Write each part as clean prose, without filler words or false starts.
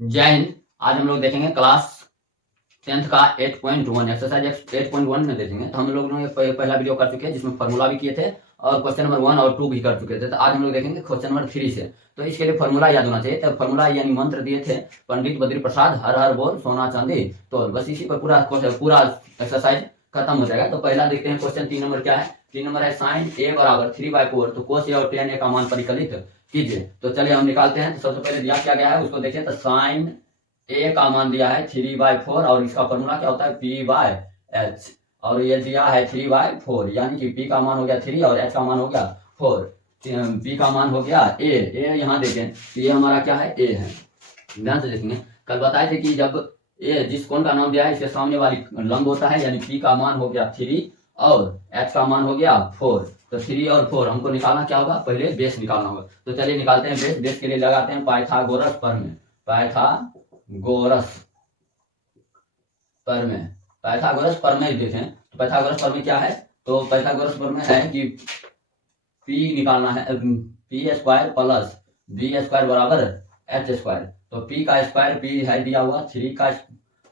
जय हिंद। आज हम लोग देखेंगे क्लास 10th का 8.1 एक्सरसाइज 8.1 में देखेंगे। तो हम लोग ने पहला वीडियो कर चुके हैं जिसमें फार्मूला भी किए थे और क्वेश्चन नंबर 1 और 2 भी कर चुके थे। तो आज हम लोग देखेंगे क्वेश्चन नंबर 3 से। तो इसके लिए फार्मूला याद होना चाहिए। तो फार्मूला यानी मंत्र दिए थे, पंडित बद्री प्रसाद हर हर बोल सोना चांदी। तो बस इसी पर पूरा एक्सरसाइज खत्म हो जाएगा। तो पहला देखते हैं क्वेश्चन 3 नंबर क्या है। 3 नंबर है साइन ए बराबर 3/4। तो कोस ए और tan ए का मान परिकलित कीजिए। तो चलिए हम निकालते हैं। तो सबसे पहले दिया क्या गया है उसको देखिए। तो साइन ए का मान दिया है 3/4 और इसका फॉर्मूला क्या होता है P/H। और ये दिया है 3/4 यानी कि P का मान हो गया 3 और H का मान हो गया 4। P का मान हो गया A। यहाँ देखें तो ये हमारा क्या है A है। ध्यान से देखेंगे, कल बताए थे कि जब ए जिस कोण का नाम दिया है इसके सामने वाली लंब होता है, यानी P का मान हो गया 3 और H का मान हो गया 4। तो 3 और 4 हमको निकालना क्या होगा, पहले बेस निकालना होगा। तो चलिए निकालते हैं बेस। बेस के लिए लगाते हैं पाइथागोरस प्रमेय। पाइथागोरस प्रमेय देखें तो पाइथागोरस प्रमेय क्या है। तो पाइथागोरस प्रमेय है कि P निकालना है P² प्लस B² बराबर H²। तो P का स्क्वायर P है दिया हुआ 3 का,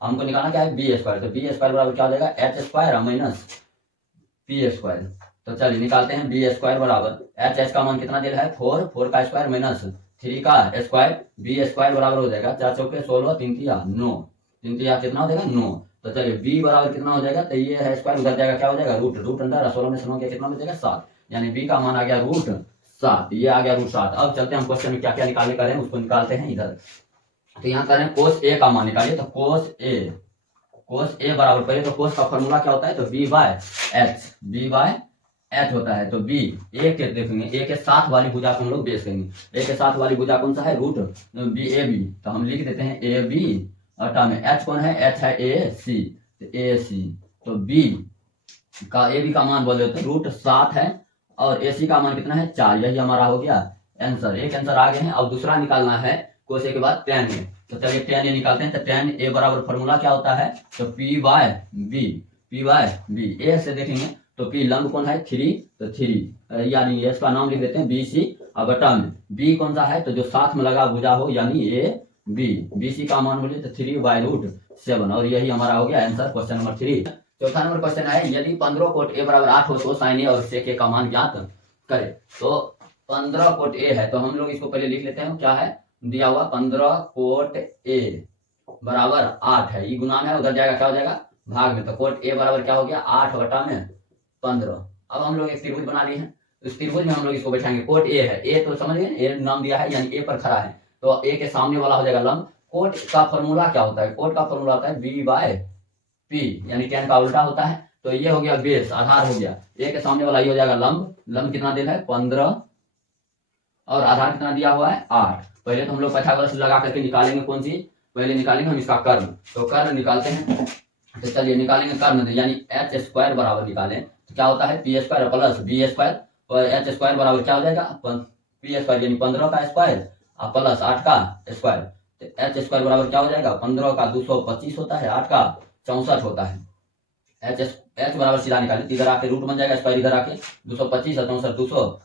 हमको निकालना क्या है B²। तो B² बराबर क्या हो जाएगा H² माइनस P²। तो चलिए निकालते हैं B² बराबर H का मान कितना दिया है 4। 4 का स्क्वायर माइनस 3 का स्क्वायर। B² बराबर हो जाएगा 4 चौके 16 3 तिया 9। 3 तिया कितना हो जाएगा 9। तो चलिए B बराबर कितना हो जाएगा, तो ये है स्क्वायर उधर जाएगा क्या हो जाएगा रूट अंदर 16 में 9 कितना हो जाएगा 7, यानी B का मान आ गया √7। ये आ गया √7। अब चलते हैं हम क्वेश्चन में क्या क्या निकालने का है उसको निकालते हैं इधर। तो यहाँ करें कोस ए का मान निकालिए। तो कोस ए बराबर, पहले तो कोस का फॉर्मूला क्या होता है तो B/H होता है। तो B ए के देखेंगे, ए के साथ वाली भुजा को हम लोग बेस करेंगे। ए के साथ वाली भुजा कौन सा है AB। तो हम लिख देते हैं AB अटा में H कौन है, H है AC। तो AC तो B का AB का मान बोल देते हैं √7 है और AC का मान कितना है 4। यही हमारा हो गया आंसर। एक आंसर आगे है। अब दूसरा निकालना है कोस ए के बाद tan ए। तो चलिए tan ए निकालते हैं। तो tan ए बराबर फॉर्मूला क्या होता है तो P/B। ए से देखेंगे तो P लंब कौन है 3। तो 3 यानी इसका नाम लिख देते हैं BC। अब बटा में B कौन सा है तो जो साथ में लगा भुजा हो यानी AB। BC का मान बोले तो 3/7 और यही हमारा हो गया आंसर क्वेश्चन नंबर 3। चौथा नंबर क्वेश्चन है यदि 15 कोट ए बराबर 8 हो तो साइन ए और सेक ए का मान ज्ञात करें। तो 15 कोट ए है तो हम लोग इसको पहले लिख लेते हैं। क्या है दिया हुआ 15 कोट ए बराबर 8 है। ये गुना में उधर जाएगा क्या हो जाएगा भाग में। तो कोट ए बराबर क्या हो गया 8/15। अब हम लोग एक त्रिभुज बना लिए हैं। इस त्रिभुज में हम लोग इसको बैठाएंगे। कोट ए है, ए तो समझ गए, ए नाम दिया है यानी ए पर खड़ा है। तो ए के सामने वाला हो जाएगा लंब। कोट का फॉर्मूला क्या होता है, कोट का फॉर्मूला होता है B/P यानी tan का उल्टा होता है। तो ये हो गया बेस, आधार हो गया। ए के सामने वाला ये हो जाएगा लंब। लंब कितना दिया है 15 और आधार कितना दिया हुआ है 8। पहले तो हम लोग पाइथागोरस लगा करके निकालेंगे कौन सी, पहले निकालेंगे हम इसका कर्ण। तो कर्ण निकालते हैं। तो चलिए निकालेंगे कर्ण यानी H² बराबर निकालें तो क्या होता है P² प्लस B² और H² बराबर क्या हो जाएगा P² यानी 15 का स्क्वायर और प्लस 8 का स्क्वायर। तो H² बराबर क्या हो जाएगा 15 का 225 होता है, 8 का 64 होता है। H बराबर सीधा निकालें, इधर आके रूट बन जाएगा, स्क्वायर इधर आके 225 और 64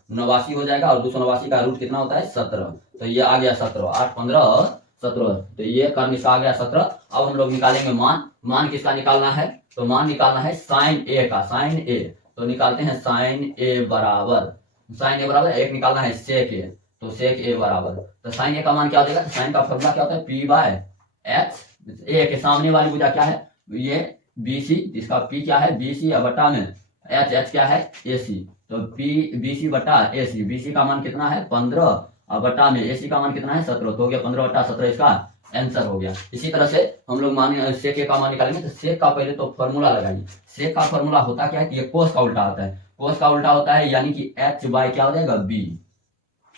289 हो जाएगा और 289 का रूट कितना होता है 17। तो ये आ गया 17, 8 15 और 17। तो ये कर्ण इसका आ गया 17। अब हम लोग निकालेंगे मान किसका निकालना है तो मान निकालना है साइन ए का। साइन ए तो निकालते हैं साइन ए बराबर एक निकालना है सेक ए। तो सेक ए बराबर तो साइन ए का मान क्या हो जाएगा, साइन का फॉर्मूला क्या होता है P/H। ए के सामने वाली भुजा क्या है ये BC, जिसका P क्या है BC बटा में H क्या है AC। तो BC बटा AC, BC का मान कितना है 15 और बटा में AC का मान कितना है 17। तो हो गया 15/17 इसका आंसर हो गया। इसी तरह से हम लोग मान सेक का मान निकालेंगे। तो सेक का पहले तो फॉर्मूला लगाइए। सेक का फॉर्मूला होता क्या है कि ये कोस का उल्टा होता है। कोस का उल्टा होता है यानी कि H/ क्या हो जाएगा B।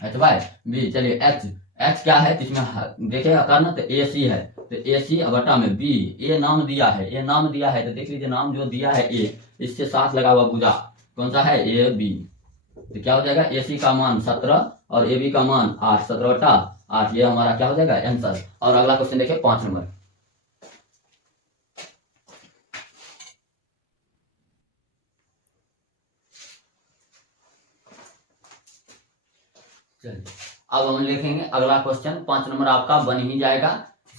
H/B। चलिए H क्या है इसमें देखिएगा कर्ण तो AC है। तो AC बटा में B। ए नाम दिया है तो देख लीजिए नाम जो दिया है ए, इससे साथ लगा हुआ भुजा कौन सा है AB। तो क्या हो जाएगा AC का मान 17 और AB का मान 8, 17/8। ये हमारा क्या हो जाएगा आंसर। और अगला क्वेश्चन देखिए 5 नंबर। चलिए अब हम लिखेंगे अगला क्वेश्चन 5 नंबर आपका बन ही जाएगा।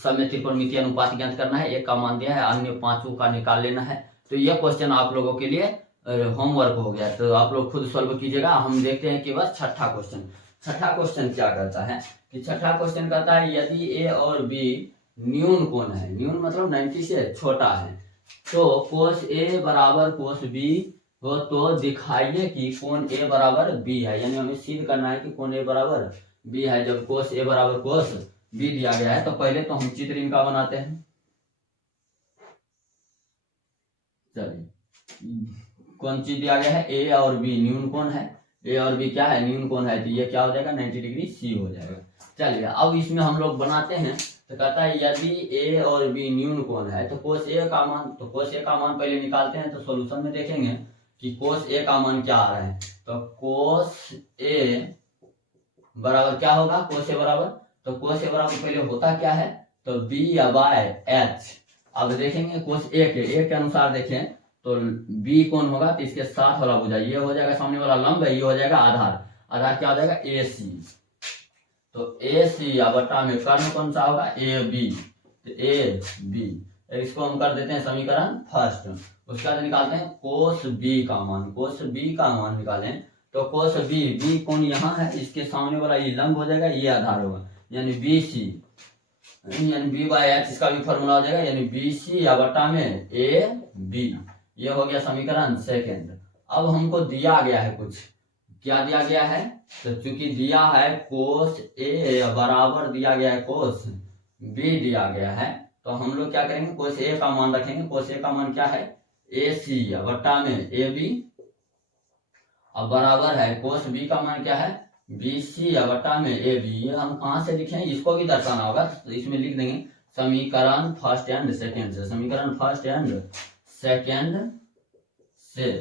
सब में त्रिकोणमितीय अनुपात ज्ञात करना है, एक का मान दिया है, अन्य पांचों का निकाल लेना है। तो ये क्वेश्चन आप लोगों के लिए होमवर्क हो गया, तो आप लोग खुद सॉल्व कीजिएगा। हम देखते हैं कि बस छठा क्वेश्चन। छठा क्वेश्चन क्या करता है कि छठा क्वेश्चन कहता है यदि ए और बी न्यून कोण है, न्यून मतलब 90 से छोटा है, तो कोस ए बराबर कोस बी हो तो दिखाइए कि कोण ए बराबर बी है। यानी हमें सिद्ध करना है कि कोण ए बराबर बी है। जब कोस ए बराबर कोस बी दिया गया है तो पहले तो हम चित्र इनका बनाते हैं। चलिए, कौन चीज दिया गया है, ए और बी न्यून कोण है, ए और बी क्या है, न्यून कोण है, तो ये क्या हो जाएगा 90 डिग्री सी हो जाएगा। चलिए, अब इसमें हम लोग बनाते हैं। तो कहता है यदि ए और बी न्यून कोण है तो कोस ए का मान, तो कोस ए का मान पहले निकालते हैं। तो सॉल्यूशन में देखेंगे कि कोस ए का मान क्या आ रहा है। तो कोस ए बराबर क्या होगा, कोस ए बराबर, तो कोस ए बराबर पहले होता क्या है, तो बी या बाय एच। अब देखेंगे कोस ए के अनुसार देखें तो बी कौन होगा, तो इसके साथ वाला भुजा ये हो जाएगा, सामने वाला लंब है, ये हो जाएगा आधार, आधार क्या हो जाएगा ए सी। तो ए सी या बट्टा में कर्ण कौन सा होगा, ए बी, तो ए बी, इसको हम कर देते हैं समीकरण फर्स्ट। उसके बाद निकालते हैं कोस बी का मान, कोस बी का मान निकालें तो कोस बी, बी कौन यहाँ है, इसके सामने वाला ये लंब हो जाएगा, ये आधार होगा, यानी बी सी, यानी बी बाय एच, इसका भी फॉर्मूला हो जाएगा, यानी बी सी या बट्टा में ए बी। ये हो गया समीकरण सेकेंड। अब हमको दिया गया है कुछ, क्या दिया गया है, तो चूंकि दिया है कोस ए बराबर दिया गया है कोस बी दिया गया है, तो हम लोग क्या करेंगे, कोस ए का मान रखेंगे। कोस ए का मान क्या है, ए सी बट्टा में ए बी, अब बराबर है कोस बी का मान क्या है, बी सी बट्टा में ए बी। ये हम कहाँ से लिखे हैं, इसको भी दर्शाना होगा, तो इसमें लिख देंगे समीकरण फर्स्ट एंड सेकेंड से, समीकरण फर्स्ट एंड सेकेंड से।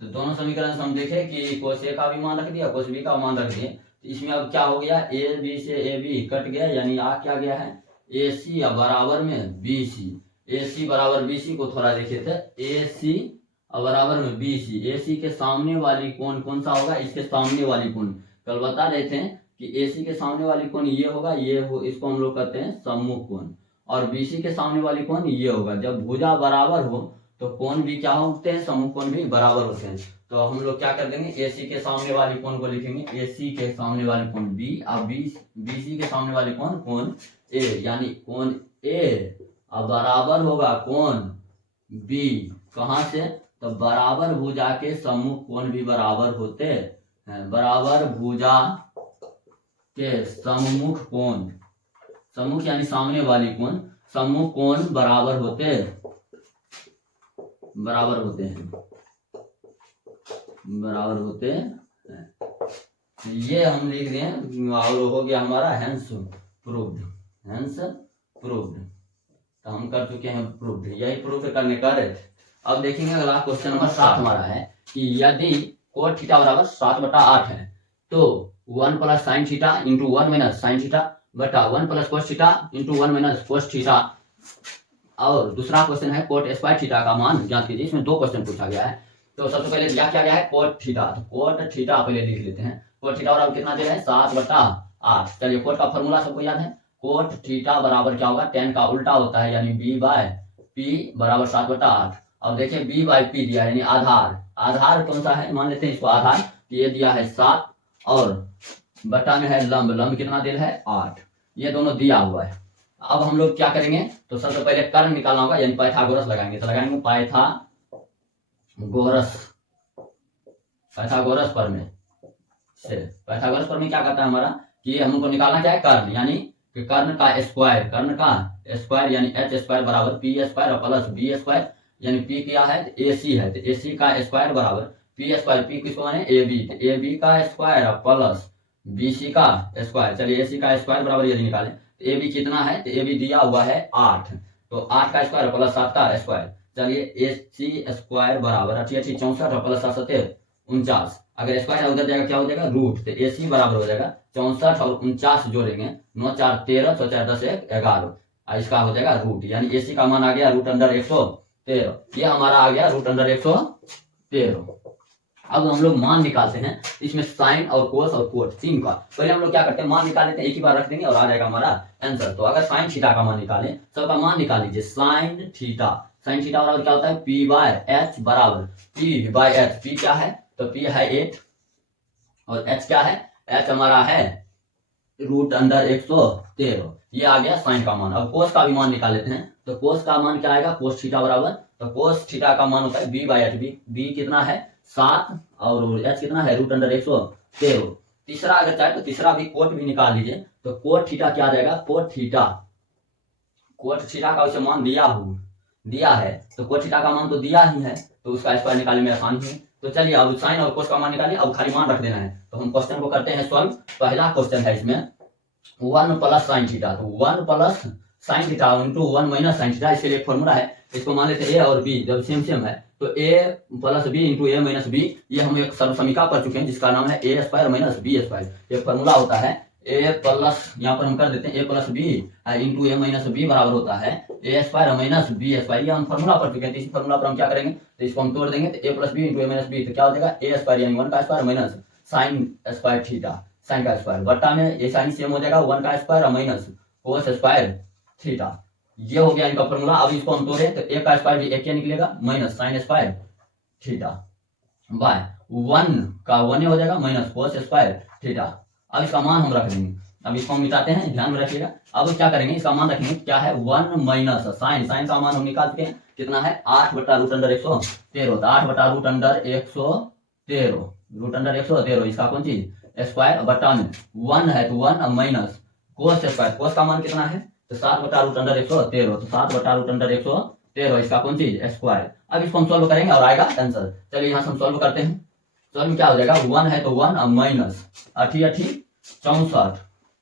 तो दोनों समीकरण से हम देखे कि कोस ए का भी मान रख दिया, कोस बी का मान रख दिए, तो इसमें अब क्या हो गया, ए बी से ए बी कट गया, यानी आ क्या गया है, ए सी बराबर में बी सी। ए सी बराबर बी सी को थोड़ा देखिए थे, ए सी बराबर में बी सी। ए सी के सामने वाली कोण कौन सा होगा, इसके सामने वाली कोण, कल बता रहे थे कि ए सी के सामने वाली कोण ये होगा, ये हो, इसको हम लोग कहते हैं सम्मुख कोण, और बी सी के सामने वाली कोण ये होगा। जब भुजा बराबर हो तो कोण भी क्या होते हैं, सम्मुख कोण भी बराबर होते हैं। तो हम लोग क्या कर देंगे, ए सी के सामने वाली कोण को लिखेंगे ए सी के सामने वाली कोण बी, और बी सी के सामने वाली कोण कोण ए, यानी कोण ए अब बराबर होगा कोण बी, कहां से, तो बराबर भुजा के सम्मुख कोण भी बराबर होते हैं, बराबर भुजा के सम्मुख कोण, सम्मुख यानी सामने वाली कोण, सम्मुख कोण बराबर होते हैं, बराबर होते हैं, बराबर होते हैं। ये हम लिख दें और हो गया हमारा हेंस प्रूव्ड, हेंस प्रूव्ड। तो हम कर चुके हैं प्रूव्ड, यही प्रूव करने का है। अब देखेंगे अगला क्वेश्चन नंबर 7 हमारा है कि यदि कोट थीटा बराबर 7/8 है तो 1 plus sine theta into 1 minus sine theta बटा 1 plus cos theta into 1 minus cos theta. और दूसरा क्वेश्चन है कोट स्क्वायर थीटा का मान ज्ञात कीजिए। इसमें 2 क्वेश्चन पूछा गया है। तो सबसे पहले क्या क्या गया है, कोट थीटा, तो कोट थीटा पहले लिख लेते हैं। कोट थीटा बराबर कितना दे रहे हैं, 7/8। चलिए, कोट का फॉर्मूला सबको याद है, कोट थीटा बराबर क्या होगा, tan का उल्टा होता है, यानी b बाय p बराबर 7/8। अब देखिए b बाय p दिया है, यानी आधार, आधार कौन सा है, मान लेते हैं इसको आधार, ये दिया है 7 और बटा में है लंब, लंब कितना दिया है 8, ये दोनों दिया हुआ है। अब हम लोग क्या करेंगे, तो सबसे पहले कर्ण निकालना होगा, यानी पाइथागोरस लगाएंगे। तो लगाएंगे पाइथागोरस प्रमेय से। पाइथागोरस प्रमेय क्या करता है हमारा कि हमको निकालना क्या है, कर्ण, यानी कि कर्ण का स्क्वायर, कर्ण का स्क्वायर यानी एच स्क्वायर बराबर पी स्क्वायर और प्लस बी स्क्वायर, यानी पी क्या है, ए सी है, तो ए सी का स्क्वायर बराबर पी स्क्वायर, पी किसको माने ए बी, तो ए बी का स्क्वायर प्लस बी सी का स्क्वायर। चलिए, ए सी का स्क्वायर बराबर यदि निकालें तो ए बी कितना है, तो ए बी दिया हुआ है 8, तो 8 का स्क्वायर प्लस 7 का स्क्वायर। चलिए, ए सी स्क्वायर बराबर 8 64 और प्लस 7 49, अगर स्क्वायर उधर जाएगा क्या हो जाएगा रूट, तो ए सी बराबर हो जाएगा 64 और 49 जोड़ेंगे, 9 4 13, 6 4 10 1 11, इसका हो जाएगा रूट, यानी ए सी का मान आ गया रूट अंडर 113। ये हमारा आ गया रूट अंडर 113। अब हम लोग मान निकालते हैं, इसमें साइन और कोस और कोट तीन का। पहले हम लोग क्या करते हैं, मान निकाल लेते हैं, एक ही बार रख देंगे और आ जाएगा हमारा आंसर। तो अगर साइन थीटा का मान निकालें, सबका मान निकाल लीजिए। साइन थीटा बराबर क्या होता है, पी बाय एच बराबर पी बाय एच। पी क्या है, तो पी है 8 और एच क्या है, एच हमारा है √113। ये आ गया साइन का मान। अब कोस का भी मान निकाल लेते हैं, तो कोस का मान क्या आएगा, कोस थीटा बराबर, तो कोस थीटा का मान होता है बी बाय एच। बी कितना है 7 और एच कितना है √113। तीसरा अगर चाहे तो तीसरा भी कोट भी निकाल लीजिए, तो कोट थीटा क्या आ जाएगा, कोट थीटा का उसे मान दिया है, तो कोट थीटा का मान तो दिया ही है, तो उसका स्क्वायर निकालने में आसानी है। तो चलिए अब साइन और कोस का मान निकालिए, अब खाली मान रख देना है। तो हम क्वेश्चन को करते हैं सॉल्व। पहला क्वेश्चन है इसमें 1 प्लस साइन थीटा, तो 1 plus sine theta into 1 minus sine theta, इसके लिए एक फॉर्मूला है। इसको मान लेते हैं ए और बी जब सेम है, तो A plus B into A minus B, ये हम एक सर्वसमीका पढ़ चुके हैं जिसका नाम है ए स्क्वायर माइनस बी स्क्वायर। ये फॉर्मूला होता है ए प्लस, यहाँ पर हम कर देते हैं ए plus B into A minus B बराबर होता है ए स्क्वायर माइनस बी स्क्वायर। ये हम फॉर्मूला पढ़ चुके हैं, तो इसी फॉर्मूला पर हम क्या करेंगे, तो इसको हम तोड़ देंगे, तो A plus B into A minus B, तो क्या हो जाएगा ए स्क्वायर यानी 1 का square minus sine square theta, sine का स्क्वायर बट्टा में ये साइन सेम हो जाएगा 1 का square minus cos square theta. ये हो गया इनका फॉर्मूला। अब इसको हम तोड़े तो ए का स्क्वायर भी एक क्या निकलेगा minus sine square theta by 1 का 1 हो जाएगा माइनस कोस स्क्वायर थीटा। अब इसका मान हम रख देंगे, अब इसको हम मिटाते हैं, ध्यान में रखिएगा। अब क्या करेंगे, इसका मान रखेंगे क्या है 1 माइनस साइन का मान हम निकाल चुके हैं, कितना है 8 बटा √113 होता है, 8 बटा √113 इसका कौन चीज स्क्वायर बटा में 1 है, तो 1 माइनस कोस स्क्वायर, कोस का मान कितना है, तो 7 बटा √113, तो 7 बटा √113 इसका कौन चीज स्क्वायर। अब इसको हम सॉल्व करेंगे और आएगा आंसर। चलिए यहाँ से हम सॉल्व करते हैं। सॉल्व में क्या हो जाएगा, 1 है तो 1 माइनस 8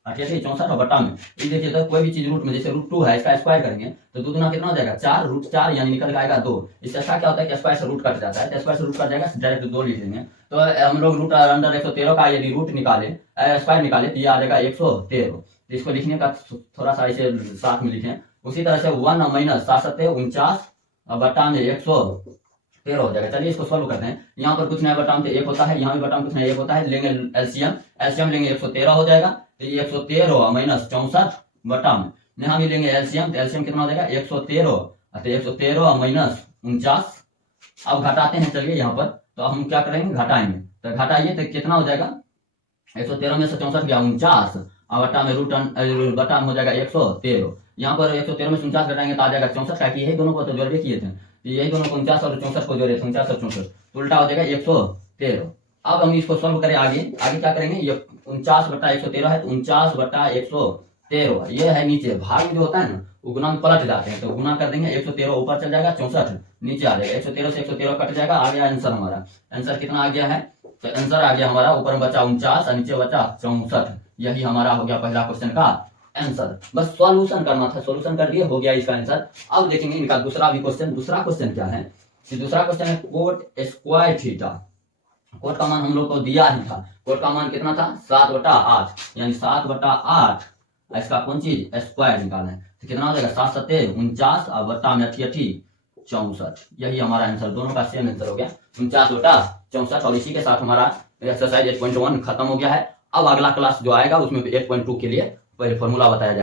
64 और बटा में ये देखिए, तो कोई भी चीज रूट में, जैसे √2 है, इसका स्क्वायर करेंगे तो 2 गुना कितना हो जाएगा 4, √4 यानी निकल के आएगा 2। इससे अच्छा क्या होता है कि स्क्वायर से रूट कट जाता है, तो स्क्वायर से रूट कट जाएगा, डायरेक्ट 2 लिख लेंगे। तो हम लोग √113 का यदि रूट निकाले, स्क्वायर निकाले, तो ये आ जाएगा 113। तो इसको लिखने का थोड़ा सा ऐसे साथ में लिखें। उसी तरह से 1 माइनस 7 7 49 बटा में 113 हो जाएगा। चलिए इसको सॉल्व करते हैं। यहाँ पर कुछ नया बटा में 1 होता है, यहाँ भी बटा में कुछ नया 1 होता है, लेंगे एलसीएम लेंगे 113 हो जाएगा, तो ये 113 माइनस 64 बटा में, यहाँ भी लेंगे एलसीएम, तो एलसीएम कितना हो जाएगा 113, तो 113 माइनस 49। अब घटाते हैं, चलिए यहाँ पर तो हम क्या करेंगे घटाएंगे, तो घटाइए तो कितना हो जाएगा 113 में से 64 गया 49 और बटा में बटा में हो जाएगा 113। यहाँ पर 113 में 49 घटाएंगे तो आ जाएगा 64, ताकि यही दोनों को तो जोड़ के किए थे, यही दोनों को 49 और 64 को जोड़े, 49 और 64 तो उल्टा हो जाएगा 113। अब हम इसको सॉल्व करें, आगे क्या करेंगे, ये 49 बटा 113 है, तो 49 बटा 113 ये है नीचे, भाग में जो होता है ना वो गुना में पलट जाते हैं, तो गुना कर देंगे, 113 ऊपर चल जाएगा, 64 नीचे आ जाएगा, 113 से 113 कट जाएगा, आ गया आंसर हमारा। आंसर कितना आ गया है, तो आंसर आ गया हमारा, ऊपर बचा 49 और नीचे बचा 64। यही हमारा हो गया पहला क्वेश्चन का आंसर। बस सॉल्यूशन करना था, सॉल्यूशन कर दिए, हो गया इसका आंसर। अब देखेंगे इनका दूसरा भी क्वेश्चन। दूसरा क्वेश्चन क्या है, दूसरा क्वेश्चन है कोट स्क्वायर थीटा। कोट का मान हम लोग को दिया ही था, कोट का मान कितना था 7/8 यानी 7/8 इसका कौन चीज स्क्वायर निकालना है, तो कितना हो जाएगा 7 7 49 और बट्टा में 88 64। यही हमारा आंसर, दोनों का सेम आंसर हो गया 49/64। और इसी के साथ हमारा एक्सरसाइज 8.1 खत्म हो गया है। अब अगला क्लास जो आएगा उसमें 8.2 के लिए पहले फॉर्मूला बताया जाएगा।